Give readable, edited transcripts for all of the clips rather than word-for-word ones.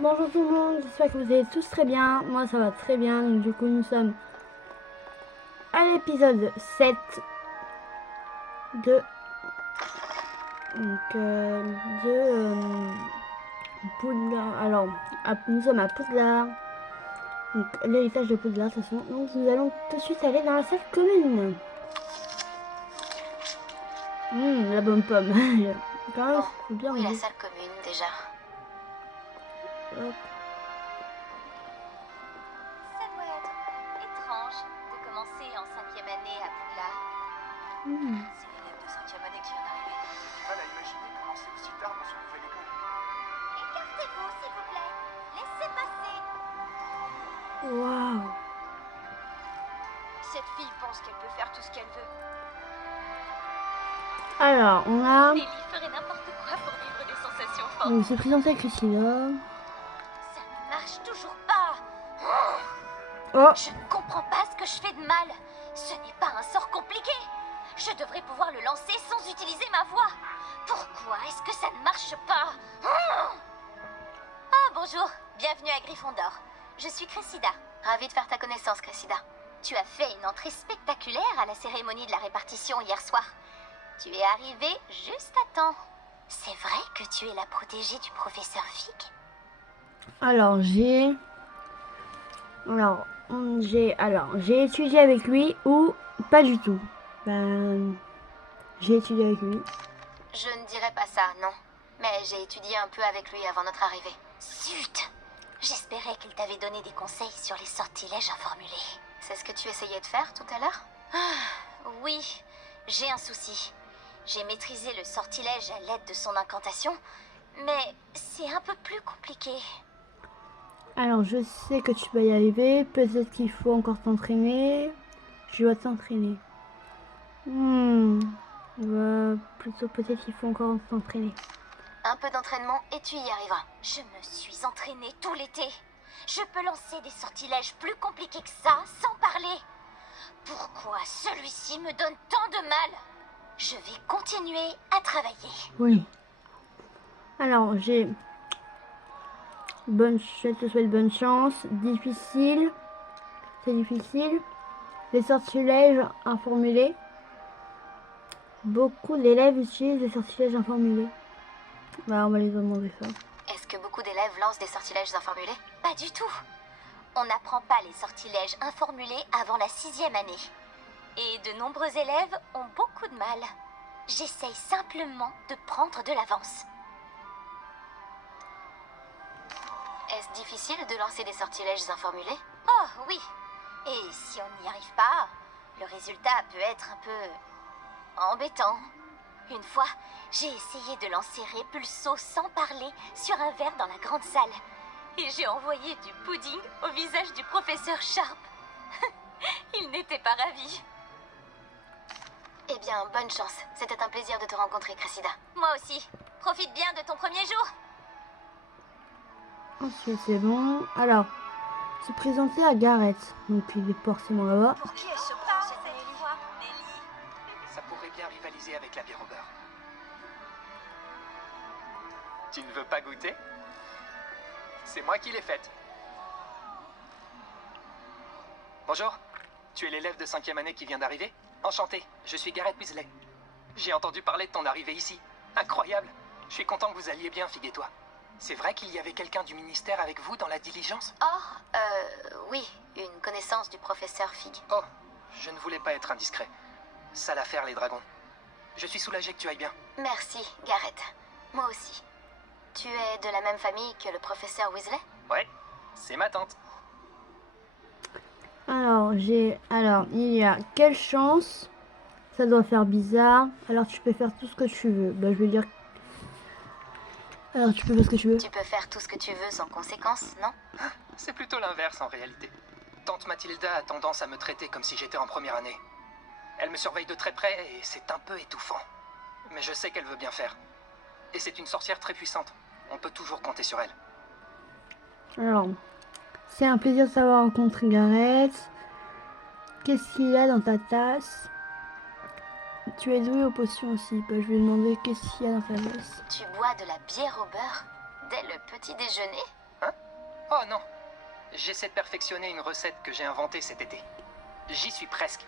Bonjour tout le monde, j'espère que vous allez tous très bien. Moi ça va très bien. Donc, du coup nous sommes à l'épisode 7 de Poudlard. Alors nous sommes à Poudlard, donc l'héritage de Poudlard de toute façon. Donc nous allons tout de suite aller dans la salle commune. La bonne pomme. Quand même, c'est bien Où est la rangé. salle commune déjà? Hop. Ça doit être étrange de commencer en 5e année à Poudlard. C'est l'élève de 5e année qui vient d'arriver. Mal à imaginer commencer aussi tard dans une nouvelle école. Écartez-vous s'il vous plaît. Laissez passer. Waouh. Cette fille pense qu'elle peut faire tout ce qu'elle veut. Alors on a. Nelly ferait n'importe quoi pour vivre des sensations fortes. Donc c'est présenté à Christina. Ça ne marche toujours pas. Oh. Je ne comprends pas ce que je fais de mal. Ce n'est pas un sort compliqué. Je devrais pouvoir le lancer sans utiliser ma voix. Pourquoi est-ce que ça ne marche pas? Ah, bonjour. Bienvenue à Gryffondor. Je suis Cressida. Ravie de faire ta connaissance, Cressida. Tu as fait une entrée spectaculaire à la cérémonie de la répartition hier soir. Tu es arrivée juste à temps. C'est vrai que tu es la protégée du professeur Fig? Alors j'ai étudié avec lui ou pas du tout. J'ai étudié avec lui. Je ne dirais pas ça, non. Mais j'ai étudié un peu avec lui avant notre arrivée. Zut! J'espérais qu'il t'avait donné des conseils sur les sortilèges informulés. C'est ce que tu essayais de faire tout à l'heure? Oui, j'ai un souci. J'ai maîtrisé le sortilège à l'aide de son incantation, mais c'est un peu plus compliqué. Alors je sais que tu vas y arriver. Peut-être qu'il faut encore t'entraîner. Je dois t'entraîner. Plutôt peut-être qu'il faut encore t'entraîner. Un peu d'entraînement et tu y arriveras. Je me suis entraînée tout l'été. Je peux lancer des sortilèges plus compliqués que ça sans parler. Pourquoi celui-ci me donne tant de mal? Je vais continuer à travailler. Oui. Alors je te souhaite bonne chance. Difficile. C'est difficile. Les sortilèges informulés. Beaucoup d'élèves utilisent les sortilèges informulés. Bah on va les demander ça. Est-ce que beaucoup d'élèves lancent des sortilèges informulés? Pas du tout. On n'apprend pas les sortilèges informulés avant la 6e année. Et de nombreux élèves ont beaucoup de mal. J'essaye simplement de prendre de l'avance. Est-ce difficile de lancer des sortilèges informulés? Oh oui. Et si on n'y arrive pas, le résultat peut être un peu embêtant. Une fois, j'ai essayé de lancer Répulso sans parler sur un verre dans la grande salle. Et j'ai envoyé du pudding au visage du professeur Sharp. Il n'était pas ravi. Eh bien, bonne chance. C'était un plaisir de te rencontrer, Cressida. Moi aussi. Profite bien de ton premier jour. Ensuite c'est bon. Alors, se présenter à Gareth. Donc il est forcément là-bas. Pour qui elle se prend, cette Nelly? Ça pourrait bien rivaliser avec la bière au beurre. Tu ne veux pas goûter? C'est moi qui l'ai faite. Bonjour, tu es l'élève de 5e année qui vient d'arriver? Enchanté, je suis Gareth Weasley. J'ai entendu parler de ton arrivée ici. Incroyable. Je suis content que vous alliez bien, Fig et toi. C'est vrai qu'il y avait quelqu'un du ministère avec vous dans la diligence? Oh, oui, une connaissance du professeur Fig. Oh, je ne voulais pas être indiscret. Sale affaire, les dragons. Je suis soulagé que tu ailles bien. Merci, Gareth. Moi aussi. Tu es de la même famille que le professeur Weasley? Ouais, c'est ma tante. Alors, il y a quelle chance. Ça doit faire bizarre. Alors, tu peux faire tout ce que tu veux. Bah, je vais dire. Alors, tu peux faire ce que tu veux. Tu peux faire tout ce que tu veux sans conséquence, non? C'est plutôt l'inverse en réalité. Tante Mathilda a tendance à me traiter comme si j'étais en première année. Elle me surveille de très près et c'est un peu étouffant. Mais je sais qu'elle veut bien faire. Et c'est une sorcière très puissante. On peut toujours compter sur elle. Alors, c'est un plaisir de savoir rencontrer Gareth. Qu'est-ce qu'il y a dans ta tasse? Tu es doué aux potions aussi. Bah, je vais demander qu'est-ce qu'il y a dans ta tasse. Tu bois de la bière au beurre dès le petit déjeuner? Hein? Oh non. J'essaie de perfectionner une recette que j'ai inventée cet été. J'y suis presque.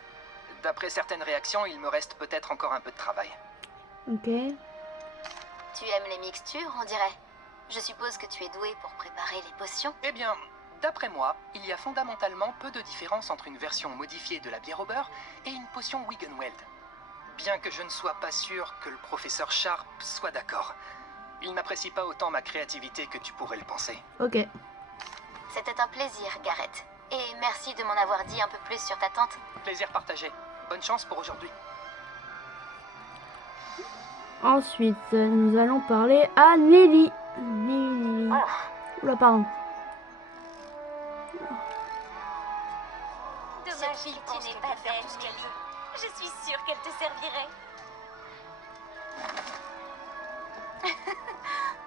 D'après certaines réactions, il me reste peut-être encore un peu de travail. Ok. Tu aimes les mixtures, on dirait. Je suppose que tu es doué pour préparer les potions. Eh bien, d'après moi, il y a fondamentalement peu de différence entre une version modifiée de la bière au beurre et une potion Wiggenweld. Bien que je ne sois pas sûr que le professeur Sharp soit d'accord. Il n'apprécie pas autant ma créativité que tu pourrais le penser. Ok. C'était un plaisir, Gareth. Et merci de m'en avoir dit un peu plus sur ta tante. Plaisir partagé. Bonne chance pour aujourd'hui. Ensuite, nous allons parler à Nelly. Nelly. Oula, pardon. Dommage que tu n'es pas belle, Nelly. Je suis sûre qu'elle te servirait.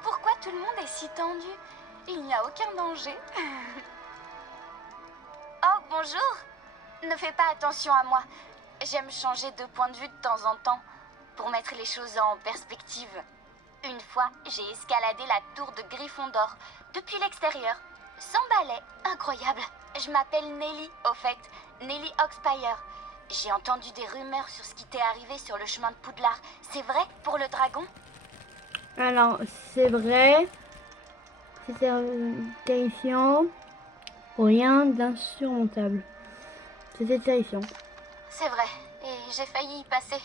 Pourquoi tout le monde est si tendu? Il n'y a aucun danger. Oh, bonjour. Ne fais pas attention à moi. J'aime changer de point de vue de temps en temps pour mettre les choses en perspective. Une fois, j'ai escaladé la tour de Gryffondor depuis l'extérieur, sans balai. Incroyable. Je m'appelle Nelly, au fait. Nelly Oxpire. J'ai entendu des rumeurs sur ce qui t'est arrivé sur le chemin de Poudlard. C'est vrai pour le dragon? Alors, c'est vrai. C'était terrifiant. Rien d'insurmontable. C'était terrifiant. C'est vrai, et j'ai failli y passer.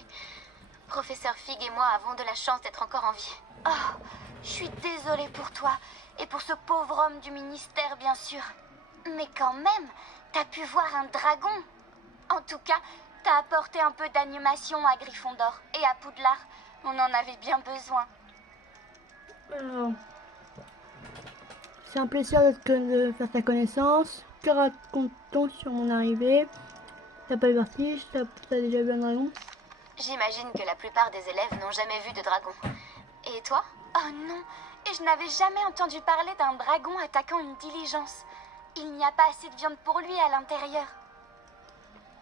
Professeur Fig et moi avons de la chance d'être encore en vie. Oh, je suis désolée pour toi, et pour ce pauvre homme du ministère, bien sûr. Mais quand même, t'as pu voir un dragon. En tout cas, t'as apporté un peu d'animation à Gryffondor et à Poudlard. On en avait bien besoin. Alors, c'est un plaisir de faire ta connaissance. Que raconte-t-on sur mon arrivée? T'as pas eu vertige? T'as déjà vu un dragon? J'imagine que la plupart des élèves n'ont jamais vu de dragon. Et toi? Oh non, et je n'avais jamais entendu parler d'un dragon attaquant une diligence. Il n'y a pas assez de viande pour lui à l'intérieur.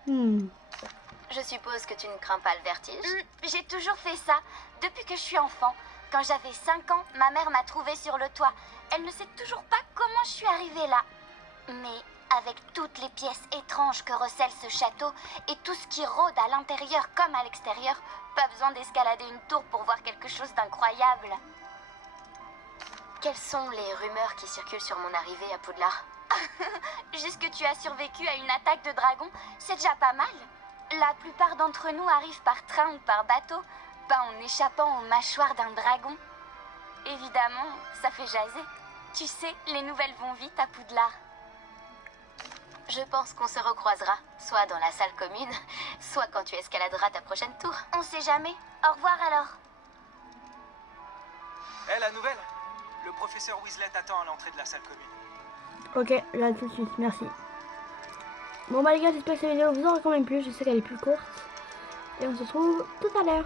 Je suppose que tu ne crains pas le vertige? J'ai toujours fait ça, depuis que je suis enfant. Quand j'avais 5 ans, ma mère m'a trouvée sur le toit. Elle ne sait toujours pas comment je suis arrivée là. Mais avec toutes les pièces étranges que recèle ce château et tout ce qui rôde à l'intérieur comme à l'extérieur, pas besoin d'escalader une tour pour voir quelque chose d'incroyable. Quelles sont les rumeurs qui circulent sur mon arrivée à Poudlard? Juste que tu as survécu à une attaque de dragon, c'est déjà pas mal. La plupart d'entre nous arrivent par train ou par bateau, pas en échappant aux mâchoires d'un dragon. Évidemment, ça fait jaser. Tu sais, les nouvelles vont vite à Poudlard. Je pense qu'on se recroisera, soit dans la salle commune, soit quand tu escaladeras ta prochaine tour. On sait jamais. Au revoir alors. Eh, la nouvelle? Le professeur Weasley t'attend à l'entrée de la salle commune. Ok, là tout de suite, merci. Bon bah les gars, j'espère que cette vidéo vous aura quand même plu. Je sais qu'elle est plus courte. Et on se retrouve tout à l'heure.